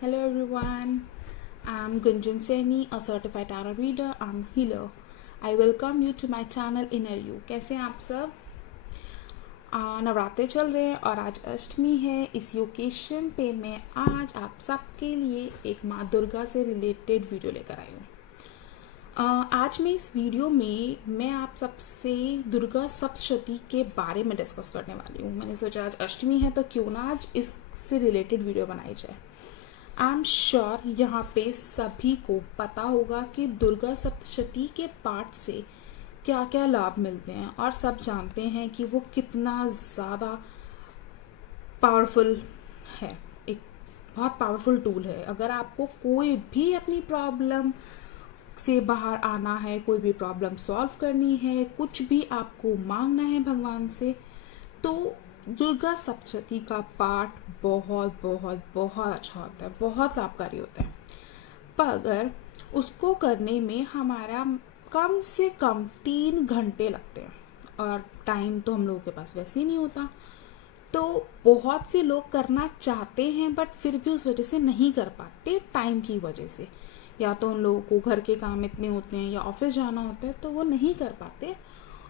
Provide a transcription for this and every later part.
Hello everyone, I'm Gunjan Saini, a certified tarot reader and healer. I welcome you to my channel Inner You. कैसे हैं आप सब? नवरात्रे चल रहे हैं और आज अष्टमी है। इस ओकेशन पे मैं आज आप सबके लिए एक माँ दुर्गा से रिलेटेड वीडियो लेकर आई हूँ। आज मैं इस वीडियो में मैं आप सबसे दुर्गा सप्तशती के बारे में डिस्कस करने वाली हूँ। मैंने सोचा आज अष्टमी है तो क्यों ना आज इससे रिलेटेड वीडियो बनाई जाए। आई एम श्योर यहाँ पे सभी को पता होगा कि दुर्गा सप्तशती के पाठ से क्या क्या लाभ मिलते हैं और सब जानते हैं कि वो कितना ज़्यादा पावरफुल है। एक बहुत पावरफुल टूल है। अगर आपको कोई भी अपनी प्रॉब्लम से बाहर आना है, कोई भी प्रॉब्लम सॉल्व करनी है, कुछ भी आपको मांगना है भगवान से, तो दुर्गा सप्तशती का पाठ बहुत बहुत बहुत अच्छा होता है, बहुत लाभकारी होता है। पर अगर उसको करने में हमारा कम से कम 3 घंटे लगते हैं और टाइम तो हम लोगों के पास वैसे ही नहीं होता। तो बहुत से लोग करना चाहते हैं बट फिर भी उस वजह से नहीं कर पाते, टाइम की वजह से। या तो उन लोगों को घर के काम इतने होते हैं या ऑफिस जाना होता है तो वो नहीं कर पाते।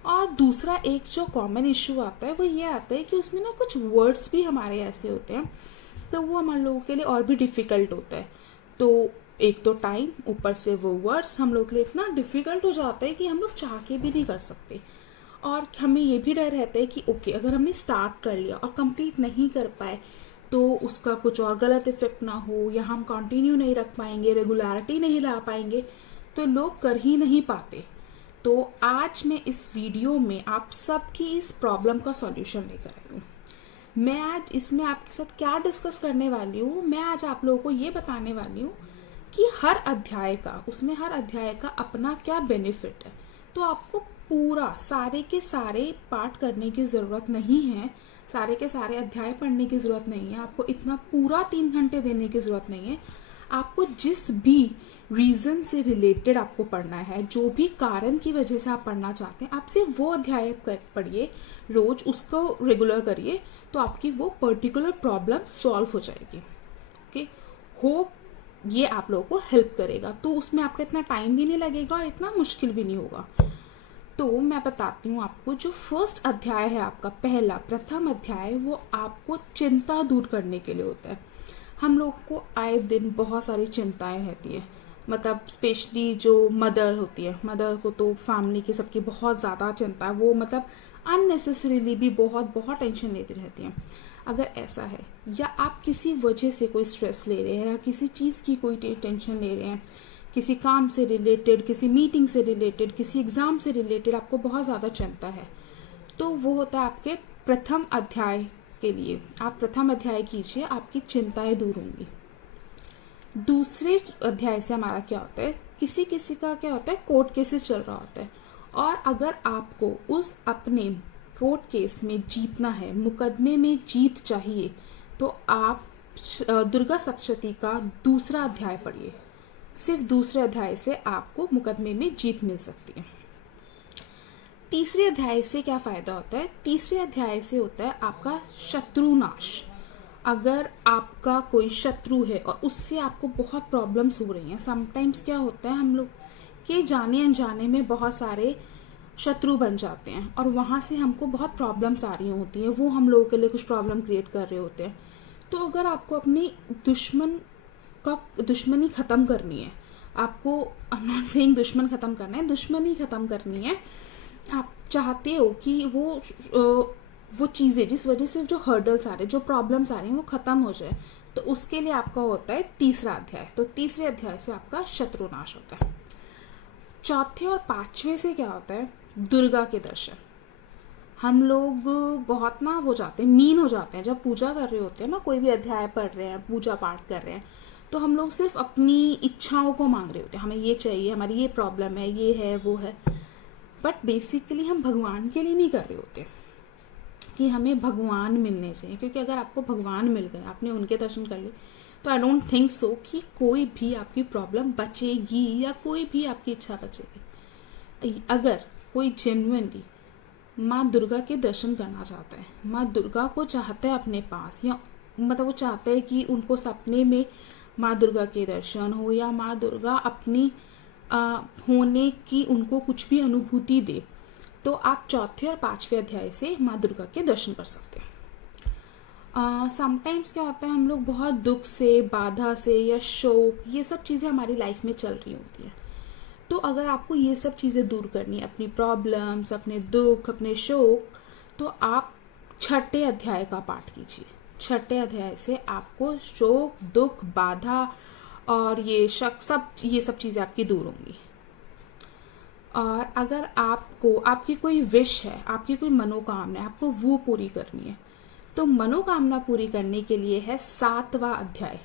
और दूसरा एक जो कॉमन इश्यू आता है वो ये आता है कि उसमें ना कुछ वर्ड्स भी हमारे ऐसे होते हैं तो वो हमारे लोगों के लिए और भी डिफ़िकल्ट होता है। तो एक तो टाइम, ऊपर से वो वर्ड्स हम लोग के लिए इतना डिफ़िकल्ट हो जाता है कि हम लोग चाह के भी नहीं कर सकते। और हमें ये भी डर रहता है कि ओके, अगर हमने स्टार्ट कर लिया और कंप्लीट नहीं कर पाए तो उसका कुछ और गलत इफेक्ट ना हो, या हम कंटिन्यू नहीं रख पाएंगे, रेगुलरिटी नहीं ला पाएंगे, तो लोग कर ही नहीं पाते। तो आज मैं इस वीडियो में आप सबकी इस प्रॉब्लम का सॉल्यूशन लेकर आई हूँ। मैं आज इसमें आपके साथ क्या डिस्कस करने वाली हूँ, मैं आज आप लोगों को ये बताने वाली हूँ कि हर अध्याय का अपना क्या बेनिफिट है। तो आपको पूरा सारे के सारे पाठ करने की ज़रूरत नहीं है, सारे के सारे अध्याय पढ़ने की ज़रूरत नहीं है, आपको इतना पूरा 3 घंटे देने की ज़रूरत नहीं है। आपको जिस भी रीज़न से रिलेटेड आपको पढ़ना है, जो भी कारण की वजह से आप पढ़ना चाहते हैं, आप सिर्फ वो अध्याय पढ़िए, रोज उसको रेगुलर करिए, तो आपकी वो पर्टिकुलर प्रॉब्लम सॉल्व हो जाएगी। ओके, होप ये आप लोगों को हेल्प करेगा। तो उसमें आपका इतना टाइम भी नहीं लगेगा और इतना मुश्किल भी नहीं होगा। तो मैं बताती हूँ आपको, जो फर्स्ट अध्याय है आपका प्रथम अध्याय, वो आपको चिंता दूर करने के लिए होता है। हम लोग को आए दिन बहुत सारी चिंताएं रहती है, मतलब स्पेशली जो मदर होती है, मदर को तो फैमिली की सबकी बहुत ज़्यादा चिंता है, वो मतलब अननेसेसरीली भी बहुत बहुत टेंशन लेती रहती हैं। अगर ऐसा है या आप किसी वजह से कोई स्ट्रेस ले रहे हैं या किसी चीज़ की कोई टेंशन ले रहे हैं, किसी काम से रिलेटेड, किसी मीटिंग से रिलेटेड, किसी एग्ज़ाम से रिलेटेड आपको बहुत ज़्यादा चिंता है, तो वो होता है आपके प्रथम अध्याय के लिए। आप प्रथम अध्याय कीजिए, आपकी चिंताएं दूर होंगी। दूसरे अध्याय से हमारा क्या होता है, किसी किसी का क्या होता है, कोर्ट केसेस चल रहा होता है, और अगर आपको उस अपने कोर्ट केस में जीतना है, मुकदमे में जीत चाहिए, तो आप दुर्गा सप्तशती का दूसरा अध्याय पढ़िए। सिर्फ दूसरे अध्याय से आपको मुकदमे में जीत मिल सकती है। तीसरे अध्याय से क्या फायदा होता है, तीसरे अध्याय से होता है आपका शत्रु नाश। अगर आपका कोई शत्रु है और उससे आपको बहुत प्रॉब्लम्स हो रही हैं, समटाइम्स क्या होता है, हम लोग के जाने अनजाने में बहुत सारे शत्रु बन जाते हैं और वहाँ से हमको बहुत प्रॉब्लम्स आ रही होती हैं, वो हम लोगों के लिए कुछ प्रॉब्लम क्रिएट कर रहे होते हैं। तो अगर आपको अपनी दुश्मनी खत्म करनी है, आपको आई एम नॉट सेइंग दुश्मन खत्म करना है, दुश्मनी खत्म करनी है, आप चाहते हो कि वो चीज़ें जिस वजह से जो हर्डल्स आ रहे हैं, जो प्रॉब्लम्स आ रही हैं, वो खत्म हो जाए, तो उसके लिए आपका होता है तीसरा अध्याय। तो तीसरे अध्याय से आपका शत्रुनाश होता है। चौथे और पांचवे से क्या होता है, दुर्गा के दर्शन। हम लोग बहुत ना हो जाते हैं, मीन हो जाते हैं, जब पूजा कर रहे होते हैं ना, कोई भी अध्याय पढ़ रहे हैं, पूजा पाठ कर रहे हैं, तो हम लोग सिर्फ अपनी इच्छाओं को मांग रहे होते हैं, हमें ये चाहिए, हमारी ये प्रॉब्लम है, ये है, वो है। बट बेसिकली हम भगवान के लिए नहीं कर रहे होते कि हमें भगवान मिलने चाहिए, क्योंकि अगर आपको भगवान मिल गए, आपने उनके दर्शन कर लिए, तो आई डोंट थिंक सो कि कोई भी आपकी प्रॉब्लम बचेगी या कोई भी आपकी इच्छा बचेगी। अगर कोई जेन्युइनली माँ दुर्गा के दर्शन करना चाहता है, माँ दुर्गा को चाहता है अपने पास, या मतलब वो चाहता है कि उनको सपने में माँ दुर्गा के दर्शन हो या माँ दुर्गा अपनी होने की उनको कुछ भी अनुभूति दे, तो आप चौथे और पांचवें अध्याय से माँ दुर्गा के दर्शन कर सकते हैं। समटाइम्स क्या होता है, हम लोग बहुत दुख से, बाधा से या शोक, ये सब चीज़ें हमारी लाइफ में चल रही होती है। तो अगर आपको ये सब चीज़ें दूर करनी है, अपनी प्रॉब्लम्स, अपने दुख, अपने शोक, तो आप छठे अध्याय का पाठ कीजिए। छठे अध्याय से आपको शोक, दुख, बाधा और ये शक, सब ये सब चीज़ें आपकी दूर होंगी। और अगर आपको आपकी कोई विश है, आपकी कोई मनोकामना है, आपको वो पूरी करनी है, तो मनोकामना पूरी करने के लिए है 7वां अध्याय।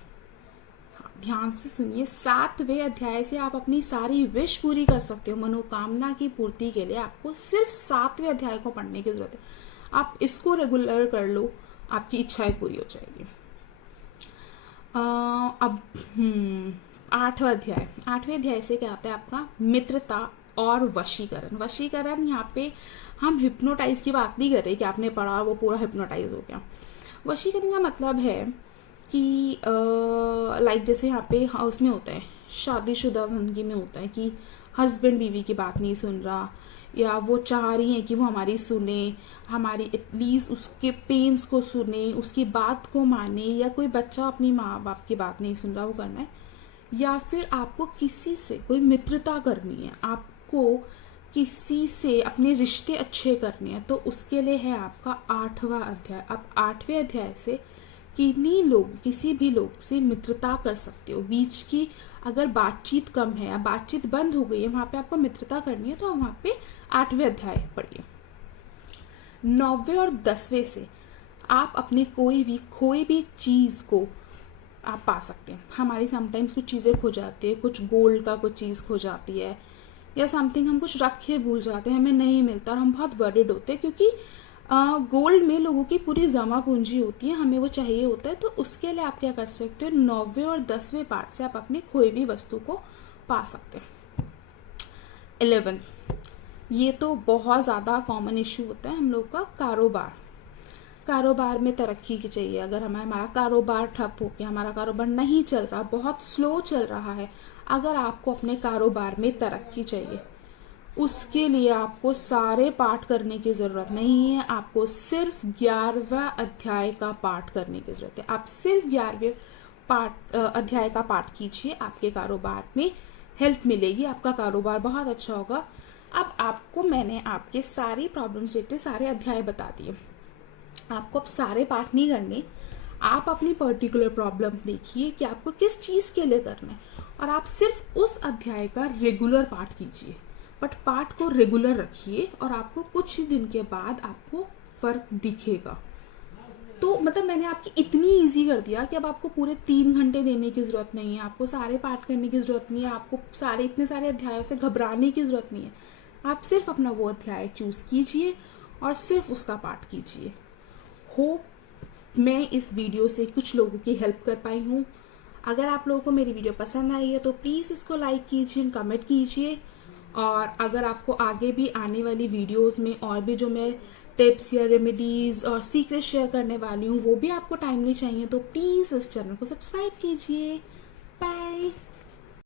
ध्यान से सुनिए, 7वें अध्याय से आप अपनी सारी विश पूरी कर सकते हो। मनोकामना की पूर्ति के लिए आपको सिर्फ 7वें अध्याय को पढ़ने की जरूरत है। आप इसको रेगुलर कर लो, आपकी इच्छाएं पूरी हो जाएगी। अब 8वां अध्याय। 8वें अध्याय से क्या होता है, आपका मित्रता और वशीकरण। वशीकरण, यहाँ पे हम हिप्नोटाइज की बात नहीं कर रहे कि आपने पढ़ा और वो पूरा हिप्नोटाइज हो गया। वशीकरण का मतलब है कि लाइक जैसे यहाँ पे उसमें होता है, शादीशुदा जिंदगी में होता है कि हस्बैंड बीवी की बात नहीं सुन रहा, या वो चाह रही है कि वो हमारी सुने, हमारी एटलीस्ट उसके पेन्स को सुने, उसकी बात को माने, या कोई बच्चा अपनी माँ बाप की बात नहीं सुन रहा, वो करना है। या फिर आपको किसी से कोई मित्रता करनी है, आपको किसी से अपने रिश्ते अच्छे करने हैं, तो उसके लिए है आपका 8वां अध्याय। अब 8वें अध्याय से किसी भी लोग से मित्रता कर सकते हो। बीच की अगर बातचीत कम है या बातचीत बंद हो गई है, वहां पे आपको मित्रता करनी है, तो वहां पे 8वें अध्याय पढ़िए। 9वें और 10वें से आप अपनी कोई भी चीज को आप पा सकते हैं। हमारी समटाइम्स कुछ चीजें खो जाती है, कुछ गोल्ड का कुछ चीज खो जाती है, या समथिंग हम कुछ रखे भूल जाते हैं, हमें नहीं मिलता और हम बहुत वरिड होते हैं, क्योंकि गोल्ड में लोगों की पूरी जमा पूंजी होती है, हमें वो चाहिए होता है। तो उसके लिए आप क्या कर सकते हो, 9वें और 10वें पार्ट से आप अपनी कोई भी वस्तु को पा सकते हैं। 11, ये तो बहुत ज़्यादा कॉमन इश्यू होता है हम लोग का, कारोबार में तरक्की की चाहिए। अगर हमारा कारोबार ठप हो गया, हमारा कारोबार नहीं चल रहा, बहुत स्लो चल रहा है, अगर आपको अपने कारोबार में तरक्की चाहिए, उसके लिए आपको सारे पाठ करने की जरूरत नहीं है, आपको सिर्फ 11वां अध्याय का पाठ करने की जरूरत है। आप सिर्फ 11वें अध्याय का पाठ कीजिए, आपके कारोबार में हेल्प मिलेगी, आपका कारोबार बहुत अच्छा होगा। अब मैंने आपके सारी प्रॉब्लम्स रिलेटेड सारे अध्याय बता दिए। आपको अब सारे पाठ नहीं करने, आप अपनी पर्टिकुलर प्रॉब्लम देखिए कि आपको किस चीज के लिए करना है, और आप सिर्फ उस अध्याय का रेगुलर पाठ कीजिए। बट पाठ को रेगुलर रखिए और आपको कुछ ही दिन के बाद आपको फर्क दिखेगा। तो मतलब मैंने आपकी इतनी इजी कर दिया कि अब आपको पूरे 3 घंटे देने की जरूरत नहीं है, आपको सारे पाठ करने की जरूरत नहीं है, आपको इतने सारे अध्यायों से घबराने की जरूरत नहीं है। आप सिर्फ अपना वो अध्याय चूज कीजिए और सिर्फ उसका पाठ कीजिए। होप मैं इस वीडियो से कुछ लोगों की हेल्प कर पाई हूँ। अगर आप लोगों को मेरी वीडियो पसंद आई है तो प्लीज इसको लाइक कीजिए, कमेंट कीजिए, और अगर आपको आगे भी आने वाली वीडियोस में और भी जो मैं टिप्स या रेमेडीज और सीक्रेट शेयर करने वाली हूँ वो भी आपको टाइमली चाहिए, तो प्लीज इस चैनल को सब्सक्राइब कीजिए। बाय।